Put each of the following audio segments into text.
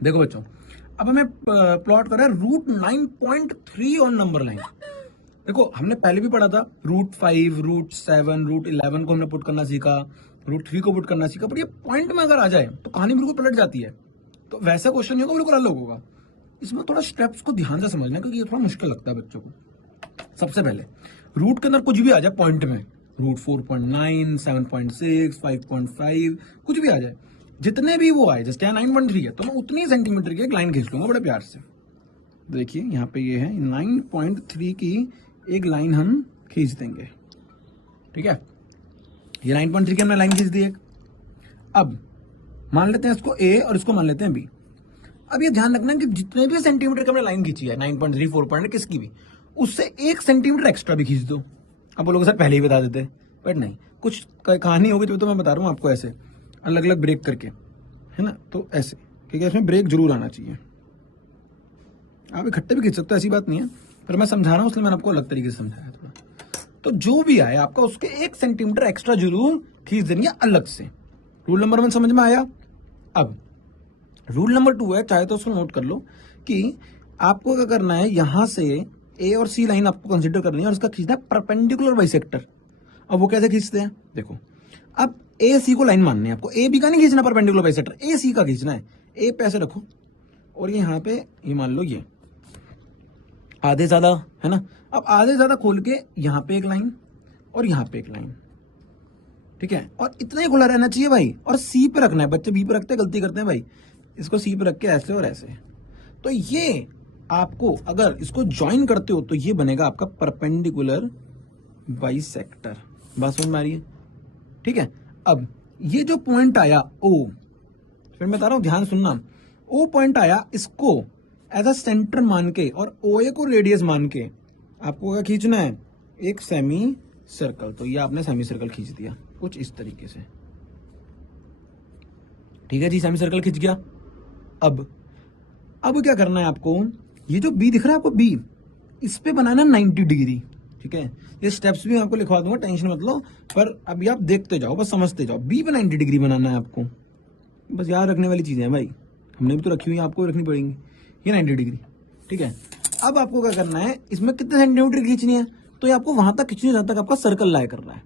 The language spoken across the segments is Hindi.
देखो बच्चों, अब हमें प्लॉट कर रहा है √9.3 ऑन नंबर लाइन। देखो हमने पहले भी पढ़ा था √5, √7, √11 को हमने पुट करना सीखा, √3 को पुट करना सीखा, पर ये पॉइंट में अगर आ जाए तो कहानी बिल्कुल पलट जाती है। तो वैसा क्वेश्चन नहीं होगा, बिल्कुल अलग होगा। इसमें थोड़ा स्टेप्स को ध्यान से समझना, क्योंकि ये थोड़ा मुश्किल लगता है बच्चों को। सबसे पहले रूट के अंदर कुछ भी आ जाए पॉइंट में, √4.9, 7.6, 5.5, कुछ भी आ जाए, जितने भी वो आए, जैसे 9.3 है तो मैं उतनी सेंटीमीटर की एक लाइन खींच लूंगा बड़े प्यार से। देखिए यहाँ पे ये है 9.3 की एक लाइन हम खींच देंगे, ठीक है। ये 9.3 की हमने लाइन खींच दी एक। अब मान लेते हैं इसको ए और इसको मान लेते हैं बी। अब ये ध्यान रखना कि जितने भी सेंटीमीटर की हमने लाइन खींची है 9.3, 4 किसकी भी, उससे 1 सेंटीमीटर एक्स्ट्रा भी खींच दो। अब वो लोग सर पहले ही बता देते, बट नहीं, कुछ कहानी होगी तो मैं बता रहा हूँ आपको, ऐसे अलग अलग ब्रेक करके, है ना। तो ऐसे, ठीक है, इसमें ब्रेक जरूर आना चाहिए। आप इकट्ठे भी खींच सकते हो, ऐसी बात नहीं है, पर मैं समझा रहा हूँ इसलिए मैंने आपको अलग तरीके से समझाया थोड़ा। तो जो भी आए आपका उसके 1 सेंटीमीटर एक्स्ट्रा जरूर खींच देनी है अलग से। रूल नंबर 1 समझ में आया। अब रूल नंबर 2 है, चाहे तो उसको नोट कर लो, कि आपको क्या करना है, यहां से ए और सी लाइन आपको कंसीडर करनी है और उसका खींचना है परपेंडिकुलर बाइसेक्टर। अब वो कैसे खींचते हैं, देखो, अब ए सी को लाइन माननी है आपको, ए बी का नहीं खींचना परपेंडिकुलर बाइसेक्टर, ए सी का खींचना है। ए पे ऐसे रखो और ये यहाँ पे ये मान लो ये आधे ज्यादा, है ना। अब आधे ज्यादा खोल के यहाँ पे एक लाइन और यहाँ पे एक लाइन, ठीक है, और इतना ही खुला रहना चाहिए भाई। और सी पे रखना है, बच्चे बी पे रखते हैं, गलती करते हैं भाई, इसको सी पे रख के ऐसे और ऐसे। तो ये आपको अगर इसको ज्वाइन करते हो तो ये बनेगा आपका परपेंडिकुलर बाइसेक्टर। बात समझ में आ रही है, ठीक है। अब ये जो पॉइंट आया ओ, फिर मैं बता रहा हूं ध्यान सुनना, ओ पॉइंट आया, इसको एज अ सेंटर मान के और ओ ए को रेडियस मान के आपको क्या खींचना है, एक सेमी सर्कल। तो ये आपने सेमी सर्कल खींच दिया कुछ इस तरीके से, ठीक है जी, सेमी सर्कल खींच गया। अब क्या करना है आपको, ये जो बी दिख रहा है आपको, बी इस पे बनाना 90 डिग्री, ठीक है। ये स्टेप्स भी मैं आपको लिखवा दूंगा, टेंशन मत लो, पर अभी आप देखते जाओ, बस समझते जाओ। बी पे 90 डिग्री बनाना है आपको, बस याद रखने वाली चीजें हैं भाई, हमने भी तो रखी हुई है, आपको भी रखनी पड़ेंगी। ये 90 डिग्री, ठीक है। अब आपको क्या करना है, इसमें कितने सेंटीमीटर खींचनी है, तो ये आपको वहां तक खींचनी है जहां तक आपका सर्कल लाया कर रहा है।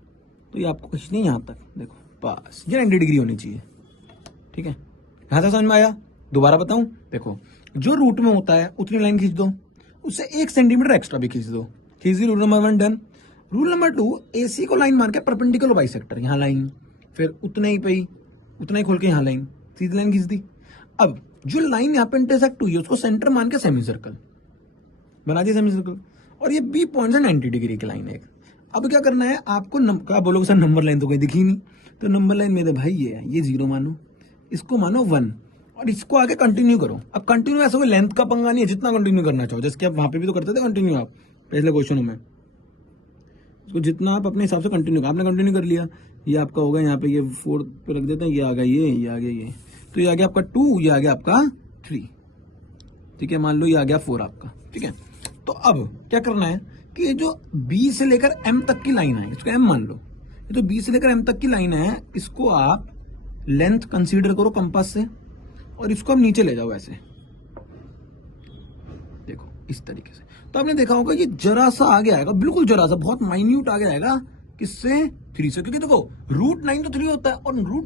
तो ये आपको खींचनी है यहां तक, देखो बस ये 90 डिग्री होनी चाहिए, ठीक है। यहां तक समझ में आया। दोबारा बताऊं, देखो, जो रूट में होता है उतनी लाइन खींच दो, उससे 1 सेंटीमीटर एक्स्ट्रा भी खींच दो, खींच दी। Rule number 1 done. Rule number 2, AC को लाइन मार के परपेंडिकुलर बाइसेक्टर, यहाँ लाइन, फिर उतने ही पे उतना ही खोल के यहाँ लाइन, सीधी लाइन खींच दी। अब जो लाइन यहाँ पे इंटरसेक्ट हुई है उसको सेंटर मान के सेमी सर्कल बना दिया, सेमी सर्कल। और ये बी पॉइंट है 90 डिग्री की लाइन है। अब क्या करना है आपको, क्या बोलोगे सर नंबर लाइन तो कहीं दिखी नहीं, तो नंबर लाइन में भाई ये है, ये 0 मानो, इसको मानो 1 और इसको आगे कंटिन्यू करो। अब कंटिन्यू ऐसा कोई लेंथ का पंगा नहीं है, जितना कंटिन्यू करना चाहो, जैसे कि आप वहां पे भी तो करते थे कंटिन्यू आप पिछले क्वेश्चनों में, इसको जितना आप अपने हिसाब से कंटिन्यू, आपने कंटिन्यू कर लिया, ये आपका होगा यहाँ पे, ये 4 पे रख देते हैं, ये आ गया ये आ गया ये, तो ये आ गया आपका 2, ये आ गया आपका 3, ठीक है, मान लो ये आ गया 4 आपका, ठीक है। तो अब क्या करना है कि ये जो बी से लेकर एम तक की लाइन है, इसको एम मान लो, ये जो बी से लेकर एम तक की लाइन है, इसको आप लेंथ कंसीडर करो कंपास से और इसको आप नीचे ले जाओ ऐसे, देखो इस तरीके से। तो आपने देखा होगा ये जरा सा आगे आएगा, बिल्कुल जरा सा, बहुत माइन्यूट आगे आएगा, किससे, 3 से, क्योंकि देखो √9 तो 3 होता है और √3